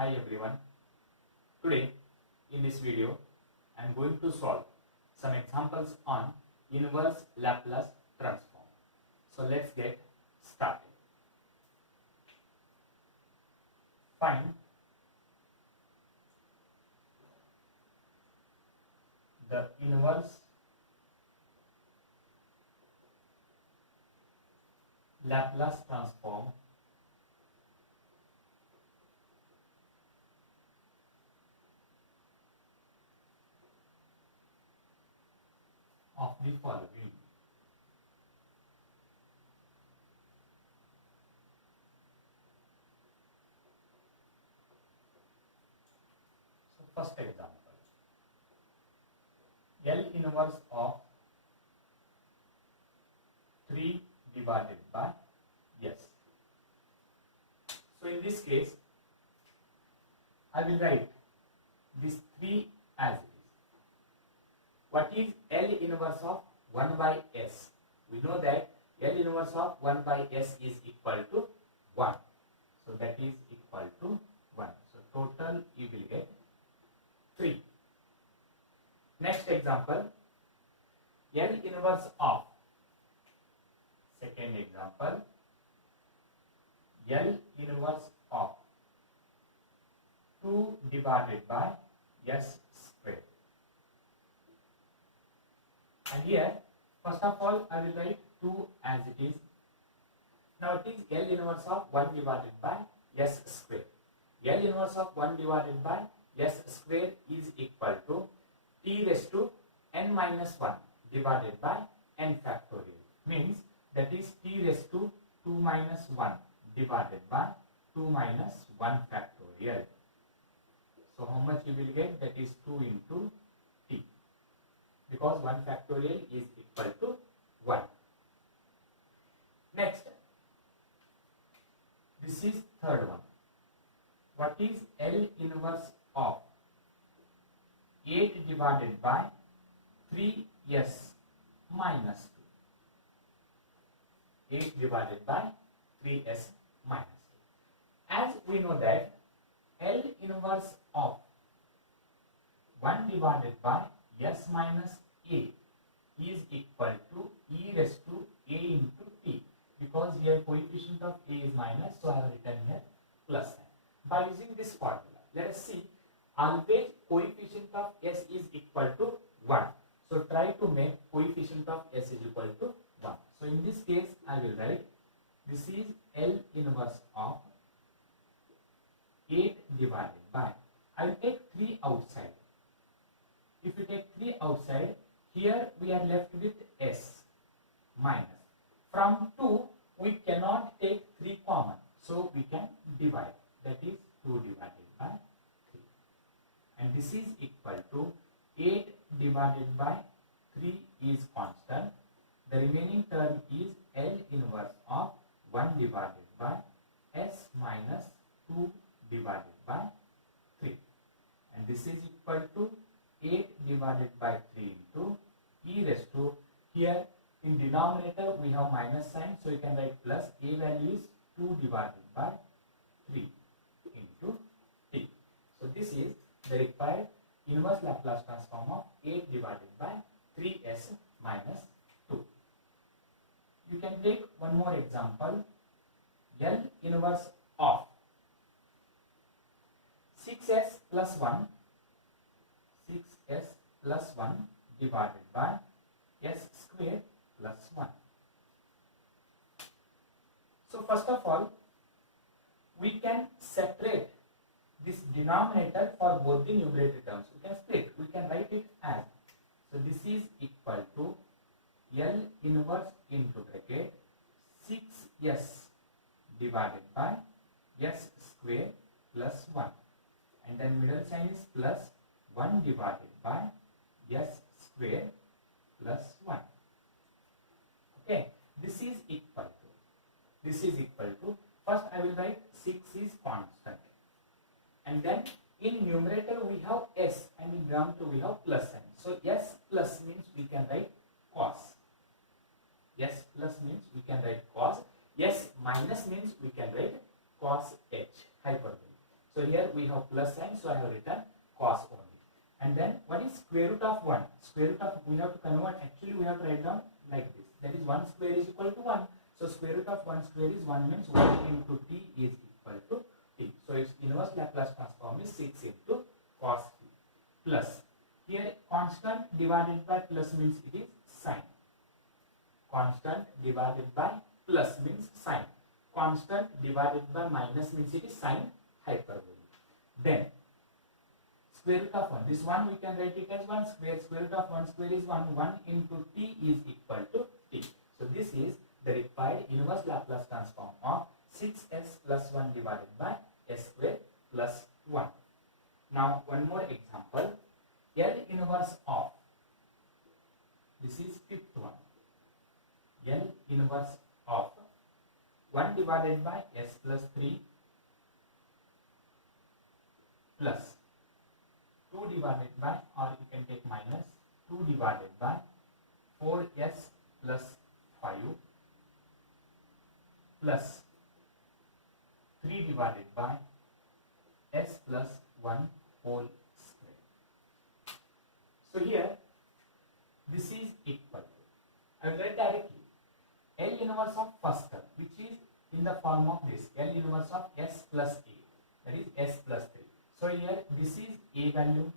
Hi everyone. Today in this video I am going to solve some examples on inverse Laplace transform. So let's get started. Find the inverse Laplace transform of the following. So first example, L inverse of 3 divided by S. So in this case, I will write this 3 as it is. What is L inverse of 1 by S? We know that L inverse of 1 by S is equal to 1. So that is equal to 1. So total you will get 3. Next example, L inverse of, second example, L inverse of 2 divided by S square. And here, first of all, I will write 2 as it is. Now it is L inverse of 1 divided by S square. L inverse of 1 divided by S square is equal to t raised to n minus 1 divided by n factorial. Means that is t raised to 2 minus 1 divided by 2 minus 1 factorial. So how much you will get? That is 2 into t. Because 1 factorial is equal to 1. Next, this is third one. What is L inverse of 8 divided by 3s minus 2? 8 divided by 3s minus 2. As we know that L inverse of 1 divided by s minus a is equal to e raised to a into t, because here coefficient of a is minus, so I have written here plus sign. By using this formula, let us see, always coefficient of s is equal to 1. So try to make coefficient of s is equal to 1. So in this case, I will write this is L inverse of 8 divided by, I will take 3 outside. If we take 3 outside, here we are left with s minus. From 2, we cannot take 3 common, so we can divide. That is 2 divided by 3. And this is equal to 8 divided by 3 is constant. The remaining term is L inverse of 1 divided by s minus 2 divided by 3. And this is equal to 8 divided by 3 into e raised to, here in denominator we have minus sign, so you can write plus, a value is 2 divided by 3 into t. So this is the required inverse Laplace transform of 8 divided by 3s minus 2. You can take one more example, L inverse of 6s plus 1 divided by s square plus 1. So first of all, we can separate this denominator for both the numerator terms. We can split. We can write it as, so this is equal to L inverse into bracket 6s divided by s square plus 1. And then middle sign is plus 1 divided by s square plus 1. Okay, this is equal to, first I will write 6 is constant, and then in numerator we have s and in denominator we have plus sign. So s plus means we can write cos, s plus means we can write cos, s minus means we can write cos h hyperbole. So here we have plus sign, so I have written cos only. And then what is square root of 1? Square root of, we have to convert, actually we have to write down like this. That is 1 square is equal to 1. So square root of 1 square is 1, means 1 into t is equal to t. So its inverse Laplace transform is 6 into cos t plus. Here constant divided by plus means it is sine. Constant divided by plus means sine. Constant divided by minus means it is sine hyperbole. Then square root of 1. This one we can write it as 1 square. Square root of 1 square is 1. 1 into t is equal to t. So this is the required inverse Laplace transform of 6s plus 1 divided by s square plus 1. Now one more example. L inverse of, this is fifth one. L inverse of 1 divided by s plus 3 plus 2 divided by, or you can take minus, 2 divided by 4s plus 5 plus 3 divided by s plus 1 whole square. So here this is equal to, I will write directly, L inverse of first term, which is in the form of this, L inverse of s plus a, that is s plus 3. So here this is a value,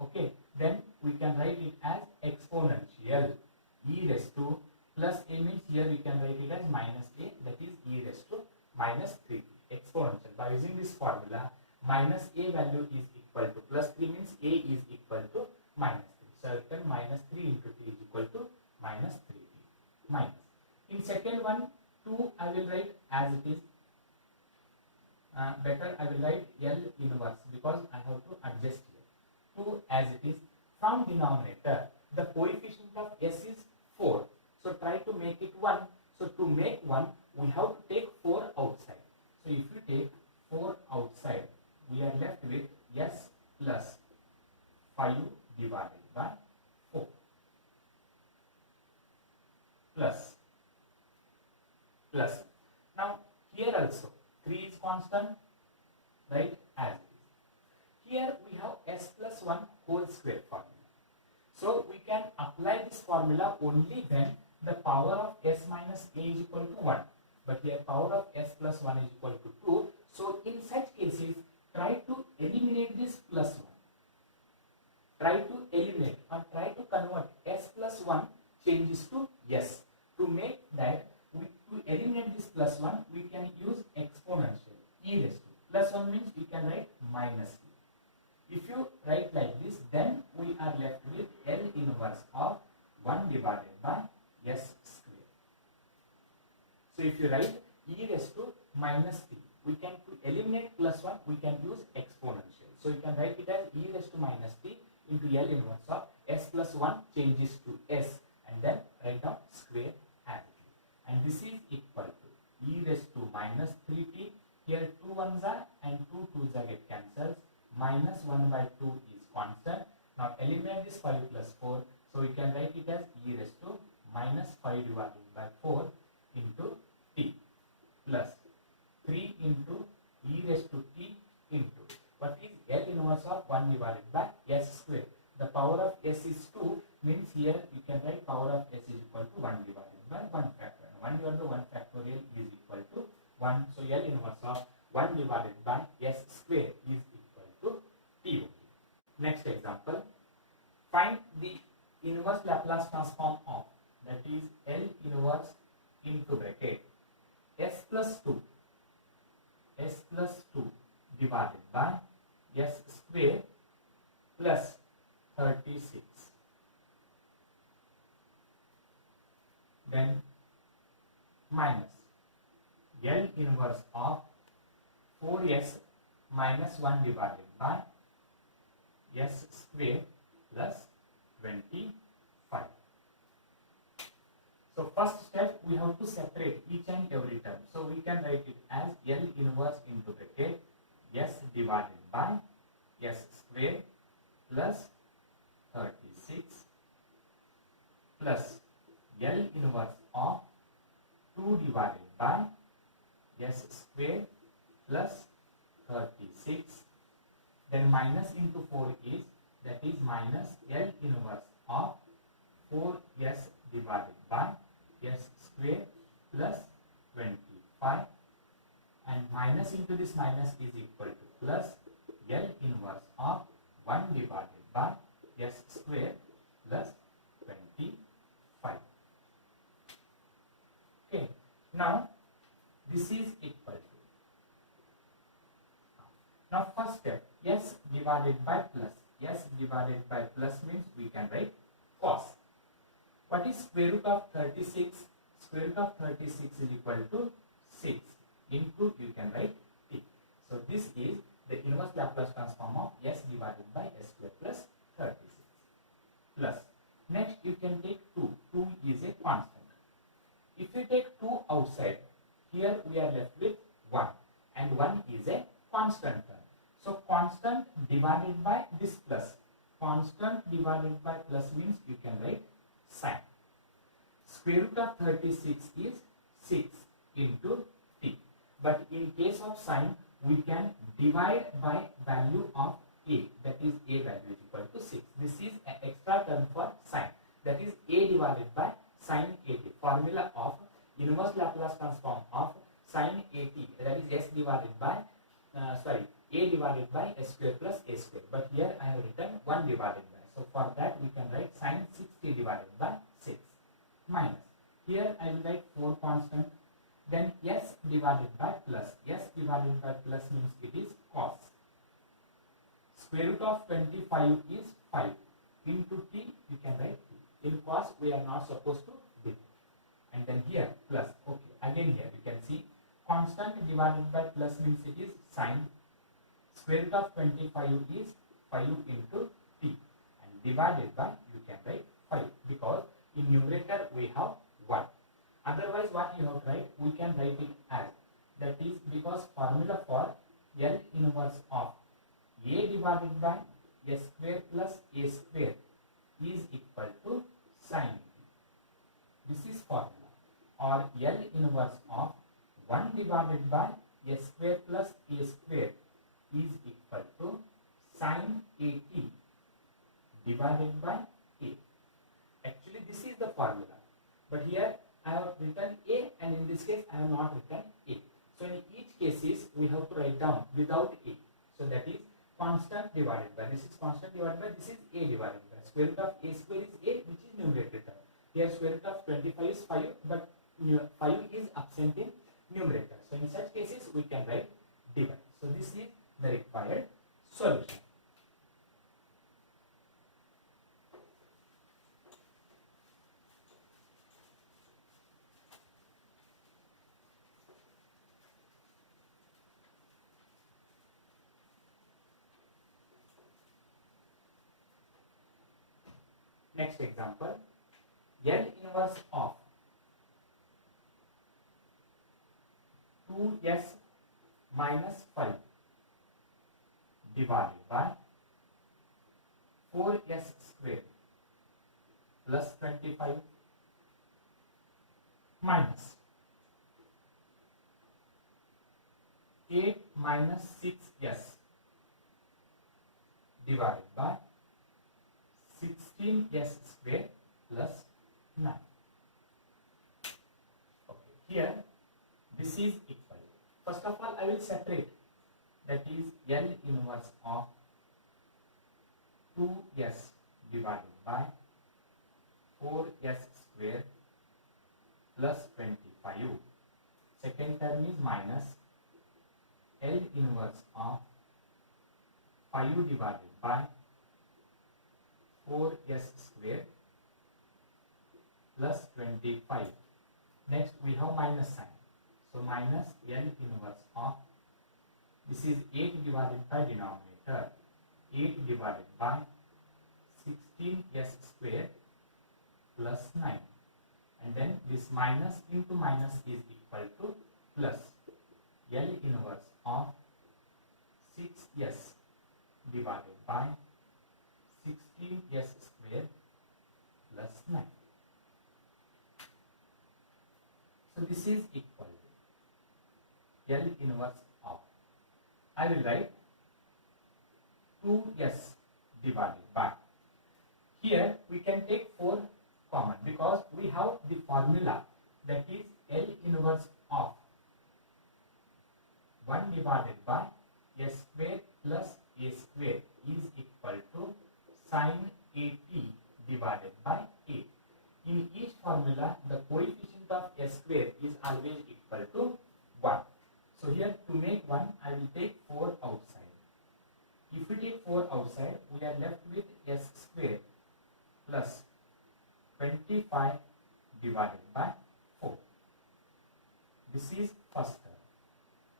okay, then we can write it as exponential e raised to plus a, means here we can write it as minus a, that is e raised to minus 3, exponential. By using this formula, minus a value is equal to plus 3, means a is equal to minus 3. So I written minus 3 into t is equal to minus 3t minus. In second one, 2 I will write as it is. Better I will write L inverse, because I have to adjust here. 2 as it is. From denominator, the coefficient of s is 4. So try to make it 1. So to make 1, we have to take 4 outside. So if you take 4 outside, we are left with s plus 5 divided by 4 plus. Now here also 3 is constant, right, as it is. Here we have s plus 1 whole square formula. So we can apply this formula only when the power of s minus a is equal to 1. But here power of s plus 1 is equal to 2. So in such cases, try to eliminate this plus 1. Try to eliminate or try to convert s plus 1 changes to s. To make that, to eliminate this plus 1, we can use exponential e raised to. Plus 1 means we can write minus e. If you write like this, then we are left with L inverse of 1 divided by s square. So if you write e raised to minus t, we can, to eliminate plus 1, we can use exponential. So you can write it as e raised to minus t into L inverse of s plus 1 changes to s, and then write down square as it is. And this is equal to e raised to minus 3t. Here 2 ones are and 2 2s are get cancelled. Minus 1 by 2 is constant. Now eliminate this 5 plus 4. So we can write it as e raised to minus 5 divided by 4 into t plus 3 into e raised to t into, what is L inverse of 1 divided by s square. The power of s is 2, means here you can write power of s is equal to 1 divided by 1 factorial. 1 divided by 1 factorial is equal to 1. So L inverse of 1 divided by s square is equal to t. Next example, find the inverse Laplace transform of, that is L inverse into bracket s plus 2 divided by s square plus 36. Then minus L inverse of 4s minus 1 divided by s square plus 25. So first step, we have to separate each and every term. So we can write it as L inverse into bracket s divided by s square plus 36 plus L inverse of 2 divided by s square plus 36. Then minus into 4 is, that is minus L inverse of 4s divided by s square plus 25, and minus into this minus is equal to plus L inverse of 1 divided by s square plus 25. Okay, now this is equal to, now first step, s divided by plus. S divided by plus means we can write cos. What is square root of 36? Square root of 36 is equal to 6 into, you can write t. So this is the inverse Laplace transform of s divided by s square plus 36. Plus, next you can take 2. 2 is a constant. If you take 2 outside, here we are left with 1, and 1 is a constant term. So constant divided by this plus. Constant divided by plus means you can write sine. Square root of 36 is 6 into t. But in case of sine, we can divide by value of a. That is a value is equal to 6. This is an extra term for sine. That is a divided by sine at. Formula of inverse Laplace transform of sine at. That is s divided by a divided by s square plus a square. But here I have written 1 divided by. So for that we can write sine 60 divided by 6 minus. Here I will write 4 constant. Then s divided by plus. S divided by plus means it is cos. Square root of 25 is 5 into t, you can write t. In cos we are not supposed to do. And then here plus. Okay, again here you can see constant divided by plus means it is sine. Square root of 25 is 5 into t, and divided by, you can write 5, because in numerator we have 1. Otherwise what you have to write, we can write it as, that is because formula for L inverse of a divided by s square plus a square is equal to sine t. This is formula. Or L inverse of 1 divided by s square plus a square is equal to sine at divided by a. Actually this is the formula, but here I have written a, and in this case I have not written a. So in each cases we have to write down without a. So that is constant divided by, this is constant divided by, this is a divided by. Square root of a square is a, which is numerator term. Here square root of 25 is 5, but 5 is absent in numerator. So in such cases we can write divide. So this is the required solution. Next example, L inverse of 2s minus 5 divided by 4s square plus 25 minus 8 minus 6s divided by 16s square plus 9. Okay, here this is equal. First of all, I will separate, that is L inverse of 2s divided by 4s square plus 25. Second term is minus L inverse of 5 divided by 4s square plus 25. Next we have minus sign. So minus L inverse of, this is 8 divided by denominator, 8 divided by 16s square plus 9. And then this minus into minus is equal to plus L inverse of 6s divided by 16s square plus 9. So this is equal to L inverse of I will write 2s divided by. Here we can take 4 common because we have the formula, that is L inverse of 1 divided by s square plus a square is equal to sine at divided by 8. In each formula, the coefficient of s square is always equal to 1. So here to make 1, I will take 4 outside. If we take 4 outside, we are left with s square plus 25 divided by 4. This is first term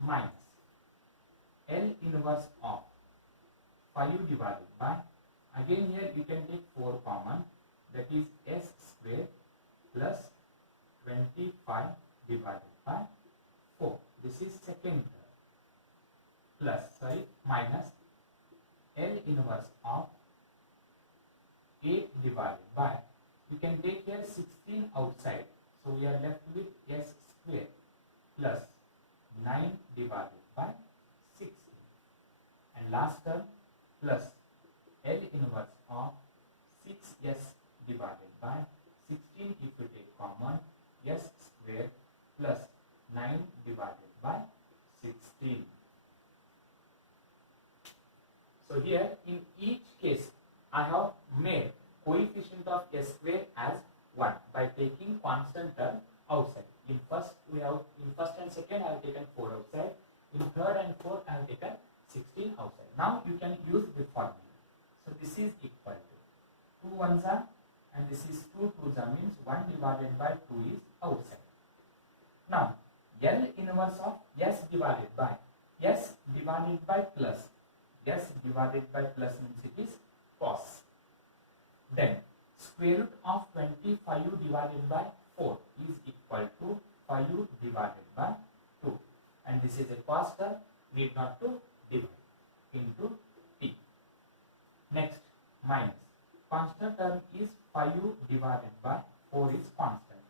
minus L inverse of 5 divided by, again here you can take 4 common, that is s square plus 25 divided by 4. This is second term plus minus L inverse of 8 divided by, you can take here 16 outside, so we are left with s square plus 9 divided by 16, and last term plus L inverse of 6s divided by 16, if we take common, s square plus 9 divided by 16. So here in each case I have made coefficient of s square as 1 by taking constant term outside. In first and second I have taken 4 outside. In third and fourth I have taken 16 outside. Now you can use the formula. So this is equal to 2 ones are, and this is 2 twos are, means 1 divided by 2 is outside. Now L inverse of s divided by plus. S divided by plus means it is cos. Then square root of 25 divided by 4 is equal to 5 divided by 2, and this is a cos term, need not to divide into t. Next minus constant term is 5 divided by 4 is constant.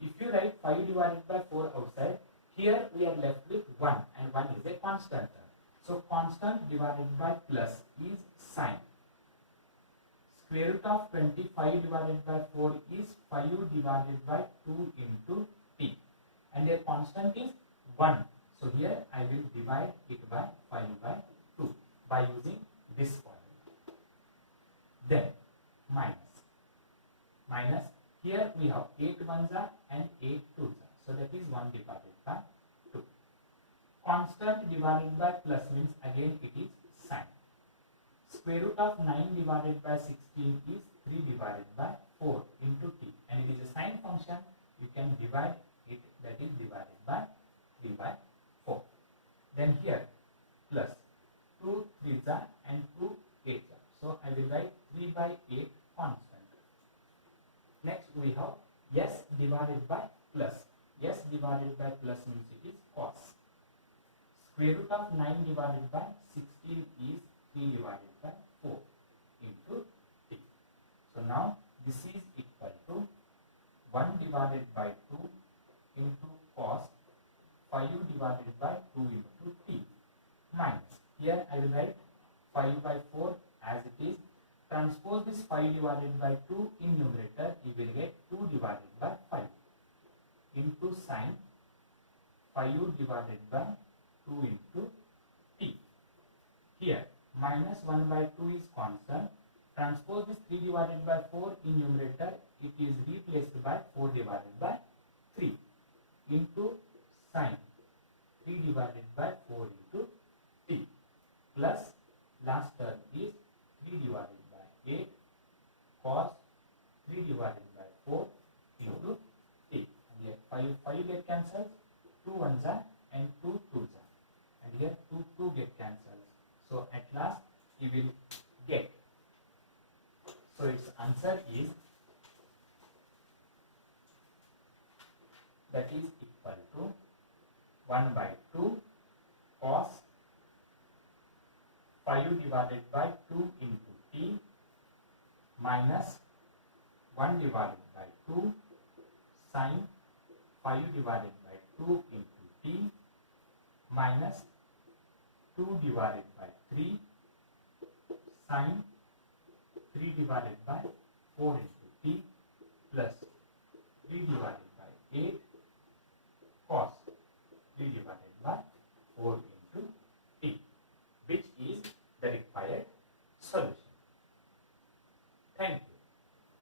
If you write 5 divided by 4 outside, here we are left with 1, and 1 is a constant term. So constant divided by plus is sine. Square root of 25 divided by 4 is 5 divided by 2 into t, and their constant is 1. So here I will divide it by 5 by 2 by using this formula. Then minus here we have 8 ones are and 8 twos are, so that is 1 divided by 2. Constant divided by plus means again it is sine. Square root of 9 divided by 16 is 3 divided by 4 into t, and it is a sine function, you can divide it, that is divided by 3 by 4. Then here plus 2 3s are and 2 8s are, so I will write 3 by 8 constant. Next we have s divided by plus. S divided by plus means it is cos. Square root of 9 divided by 16 is 3 divided by 4 into t. So now this is equal to 1 divided by 2 into cos 5 divided by 2 into t, minus here I will write 5 by 4 as it is. Transpose this 5 divided by 2 in numerator, you will get 2 divided by 5 into sine 5 divided by 2 into t. Here minus 1 by 2 is constant. Transpose this 3 divided by 4 in numerator, it is replaced by 4 divided by 3 into sine 3 divided by 4 into t, plus last term is 3 divided by 8 cos 3 divided by 4 into t. And here 5 get cancelled, 2 ones are and 2 twos are, and here 2 get cancelled. So at last you will get, so its answer is, that is equal to 1 by 2 cos 5 divided by 2 into t minus 1 divided by 2 sine 5 divided by 2 into t minus 2 divided by 3 sine 3 divided by 4 into t plus 3 divided by 8